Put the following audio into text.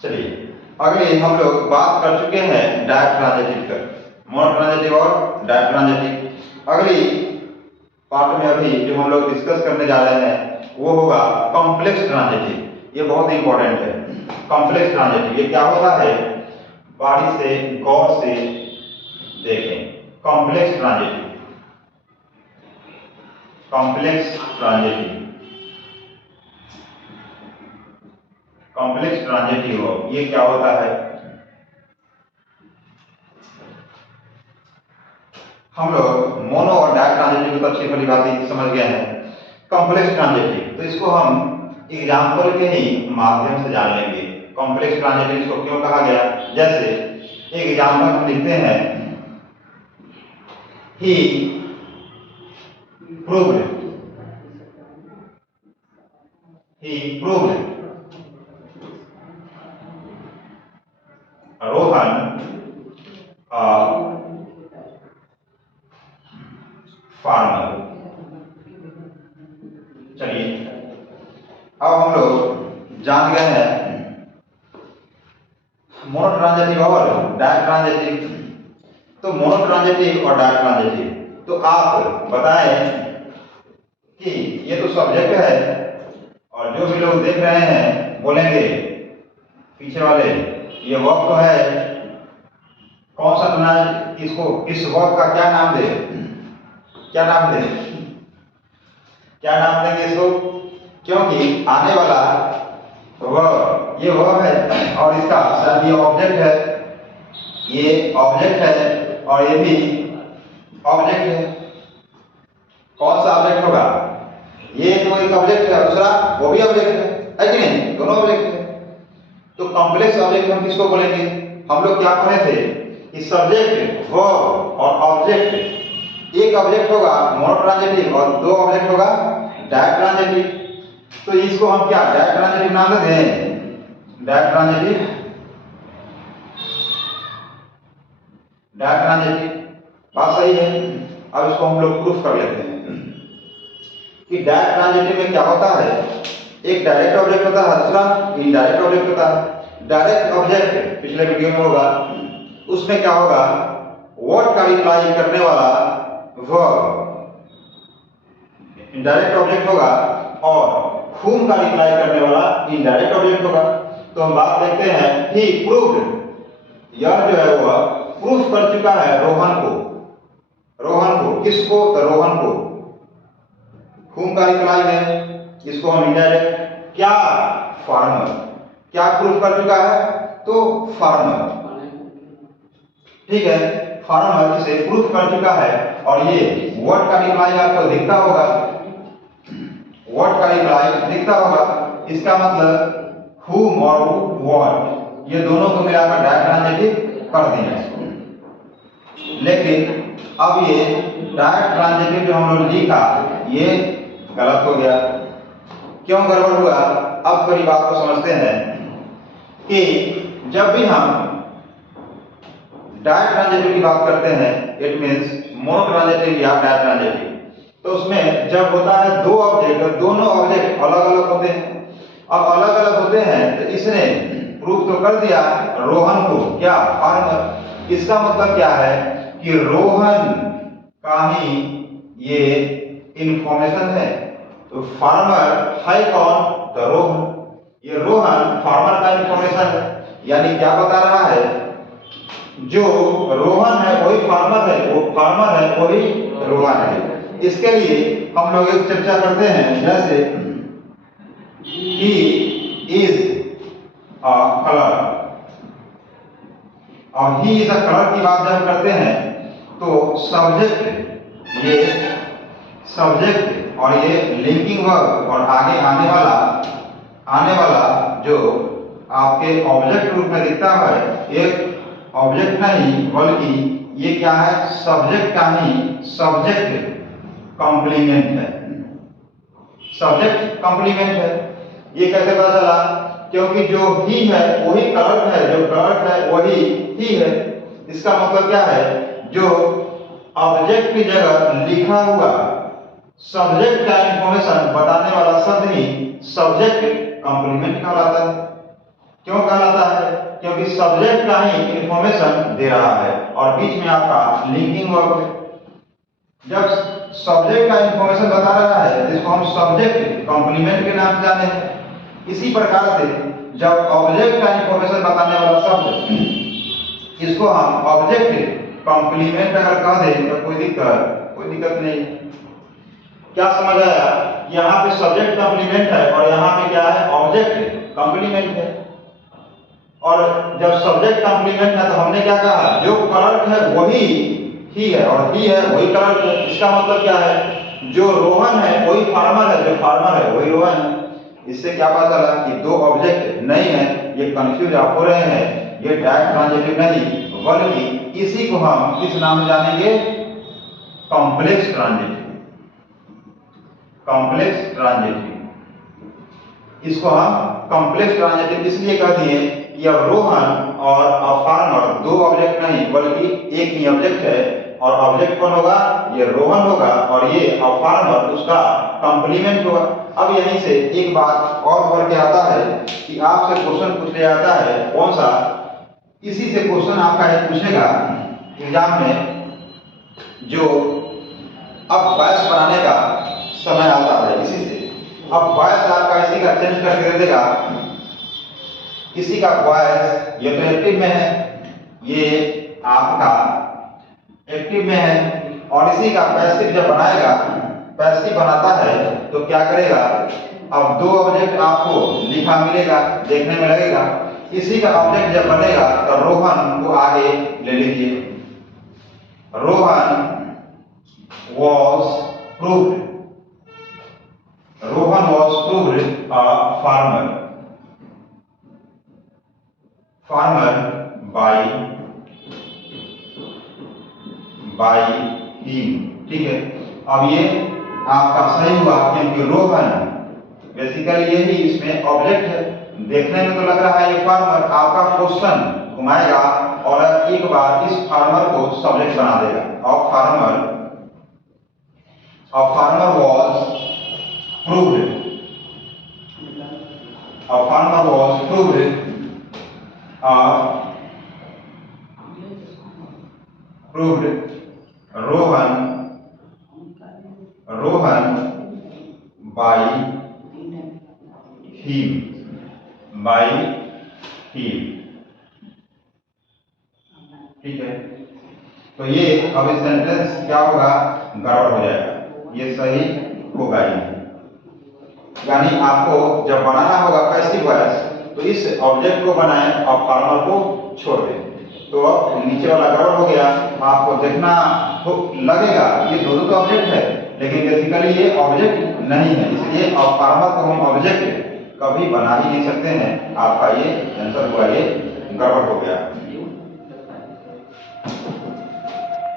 चलिए अगले हम लोग बात कर चुके हैं डायरेक्ट ट्रांजिटिव का, मोनो ट्रांजिटिव और डायरेक्ट ट्रांजिटिव। अगली पार्ट में अभी जो हम लोग डिस्कस करने जा रहे हैं वो होगा कॉम्प्लेक्स ट्रांजिटिव। ये बहुत इंपॉर्टेंट है। कॉम्प्लेक्स ट्रांजिटिव ये क्या होता है, बारी से गौर से देखें। Complex transitive, complex transitive, complex transitive ये क्या होता है। हम लोग मोनो और डायरेक्ट ट्रांजिटिव को अच्छी भली बात समझ गए हैं। कॉम्प्लेक्स ट्रांजिटिव तो इसको हम एग्जाम्पल के ही माध्यम से जान लेंगे। कॉम्प्लेक्स ट्रांजिटिव इसको क्यों कहा गया, जैसे एक एग्जाम्पल हम लिखते हैं, he proved, he proved Rohan farmer. चलिए अब हम लोग जान गए हैं मोनो ट्रांजिटिव और डायरेक्ट ट्रांजिटिव। तो मोनो ट्रांजिटिव और डायरेक्ट ट्रांजिटिव, तो आप बताएं कि ये तो सब्जेक्ट है और जो भी लोग देख रहे हैं बोलेंगे पीछे वाले ये वर्ब तो है, कौन सा चुना, इसको इस वर्ब का क्या नाम दे, क्या नाम दे, क्या नाम देंगे इसको, क्योंकि आने वाला वर्ब ये वर्ब है और इसका शायद ये ऑब्जेक्ट है, ये ऑब्जेक्ट है और ये भी ऑब्जेक्ट है। कौन सा ऑब्जेक्ट होगा, ये तो एक ऑब्जेक्ट है, दूसरा वो भी ऑब्जेक्ट है कि नहीं, दोनों ऑब्जेक्ट है। तो कॉम्प्लेक्स ऑब्जेक्ट हम किसको बोलेंगे, हम लोग क्या पढ़े थे कि सब्जेक्ट वर्ब और ऑब्जेक्ट, एक ऑब्जेक्ट होगा मोनो ट्रांजिटिव और दो ऑब्जेक्ट होगा डायरेक्ट ट्रांजिटिव। तो इसको हम क्या डायरेक्ट ट्रांजिटिव नाम देते हैं, डायरेक्ट ट्रांजिटिव, डायरेक्ट ट्रांजिटिव। बात सही है। अब इसको हम लोग प्रूफ कर लेते हैं कि डायरेक्ट ट्रांजिटिव में क्या होता है, एक डायरेक्ट ऑब्जेक्ट होता है, दूसरा इनडायरेक्ट ऑब्जेक्ट होता है। डायरेक्ट ऑब्जेक्ट पिछले वीडियो में होगा, उसमें क्या होगा, वर्ड का रिप्लाई करने वाला वर्ब इनडायरेक्ट ऑब्जेक्ट होगा और whom का रिप्लाई करने वाला इनडायरेक्ट ऑब्जेक्ट होगा। तो हम बात देखते हैं, ही प्रूव्ड, यह जो है वह प्रूफ कर चुका है रोहन को, रोहन को किसको, तो रोहन को। whom का रिप्लाई है, इसको हम इनडायरेक्ट, क्या, फार्मर, क्या प्रूफ कर चुका है, तो फार्मर, ठीक है, फार्मर इसे प्रूफ कर चुका है। और ये वर्ड का रिप्लाई आपको दिखता होगा, वर्ड का रिप्लाई दिखता होगा, इसका मतलब whom और what ये दोनों को मिलाकर डायरेक्ट ट्रांजिटिव कर दिया। लेकिन अब ये डायरेक्ट ट्रांजिटिव जो हम लोग लिखा ये गलत हो गया। क्यों गड़बड़ हुआ, अब थोड़ी बात को समझते हैं कि जब भी हम डायरेक्ट ट्रांजिटिव की बात करते हैं, इट मींस मोनो ट्रांजिटिव या डायरेक्ट ट्रांजिटिव, तो उसमें जब होता है दो ऑब्जेक्ट, दोनों ऑब्जेक्ट अलग अलग होते हैं। अब अलग अलग होते हैं तो इसने प्रूफ तो कर दिया रोहन को, क्या, फार्मर। इसका मतलब क्या है कि रोहन का ही ये इंफॉर्मेशन है। तो फार्मर है कौन, तो रोहन, ये रोहन फार्मर का इंफॉर्मेशन है। यानी क्या बता रहा है, जो रोहन है वही फार्मर है, वो फार्मर है वही रोहन है। इसके लिए हम लोग एक चर्चा करते हैं, जैसे he is a color, और he is a color की बात जब करते हैं तो सब्जेक्ट, ये सब्जेक्ट और ये लिंकिंग वर्ब और आगे आने वाला जो आपके ऑब्जेक्ट रूप में दिखता है, एक ऑब्जेक्ट नहीं बल्कि ये क्या है, सब्जेक्ट का ही सब्जेक्ट कॉम्प्लीमेंट है, सब्जेक्ट कॉम्प्लीमेंट है। ये कैसे पता चला, क्योंकि जो ही है वही कलर है, जो कलर है वही ही है। इसका मतलब क्या है, जो ऑब्जेक्ट की जगह लिखा हुआ सब्जेक्ट का इंफॉर्मेशन बताने वाला शब्द ही सब्जेक्ट कॉम्प्लीमेंट कहलाता है। क्यों कहलाता है, क्योंकि सब्जेक्ट का ही इंफॉर्मेशन दे रहा है और बीच में आपका लिंकिंग वर्ब है। जब सब्जेक्ट का इंफॉर्मेशन बता रहा है जिसको हम सब्जेक्ट कॉम्प्लीमेंट के नाम से जाने हैं, इसी प्रकार से जब ऑब्जेक्ट का इंफॉर्मेशन बताने वाला शब्द इसको हम ऑब्जेक्ट कॉम्प्लीमेंट अगर कह दें तो कोई दिक्कत नहीं। क्या समझ आया? यहाँ पे सब्जेक्ट कॉम्प्लीमेंट है और यहाँ पे क्या है? ऑब्जेक्ट कॉम्प्लीमेंट है। और जब सब्जेक्ट कॉम्प्लीमेंट है तो हमने क्या कहा? जो क्लर्क है वही ही है और ही है वही क्लर्क है। इसका मतलब क्या है? जो रोहन है वही फार्मर है, जो फार्मर है वही रोहन है। इससे क्या पता चला कि दो ऑब्जेक्ट नहीं है। ये कंफ्यूज आप हो रहे हैं, ये डायरेक्ट ट्रांजिटिव नहीं बल्कि इसी को हम किस नाम से जानेंगे? Complex transitive. कॉम्प्लेक्स ट्रांजिटिव, इसको हम कॉम्प्लेक्स ट्रांजिटिव इसलिए कह दिए कि अब रोहन और अब फार्मर दो ऑब्जेक्ट नहीं बल्कि एक ही ऑब्जेक्ट है। और ऑब्जेक्ट कौन होगा? ये रोहन होगा और ये अब फार्मर उसका कॉम्प्लीमेंट होगा। अब यहीं से एक बात और उभर के आता है कि आपसे क्वेश्चन पूछ लिया जाता है, कौन सा? इसी से क्वेश्चन आपका एक पूछेगा एग्जाम में, जो अब वॉइस बनाने का समय आता है। इसी से अब वॉइस आपका इसी का चेंज करके दे देगा। इसी का वॉइस ये तो एक्टिव में है, ये आपका एक्टिव में है और इसी का पैसिव जब बनाएगा, पैसिव बनाता है तो क्या करेगा? अब दो ऑब्जेक्ट आपको लिखा मिलेगा, देखने में लगेगा। इसी का ऑब्जेक्ट जब बनेगा तो रोहन को आगे ले लीजिए। Rohan was proved, Rohan was proved a farmer by him। ठीक है, अब ये आपका सही हुआ क्योंकि रोहन बेसिकली यही इसमें ऑब्जेक्ट है। देखने में तो लग रहा है ये फार्मर, आपका क्वेश्चन घुमाएगा और एक बार इस फार्मर को सब्जेक्ट बना देगा। अब farmer was proved, a farmer was proved Rohan by him। ठीक है, तो ये अब इस सेंटेंस क्या होगा? गड़बड़ हो जाएगा, ये सही होगा ही। यानी आपको जब बनाना होगा पैसिव वॉइस तो इस ऑब्जेक्ट को बनाएं और फार्मर को छोड़ दें। तो अब नीचे वाला गड़बड़ हो गया। आपको देखना तो लगेगा ये दोनों तो ऑब्जेक्ट है लेकिन बेसिकली ये ऑब्जेक्ट नहीं है, इसलिए अब फार्मर को हम ऑब्जेक्ट कभी बना ही नहीं सकते हैं। आपका ये आंसर हुआ, ये गड़बड़ हो गया।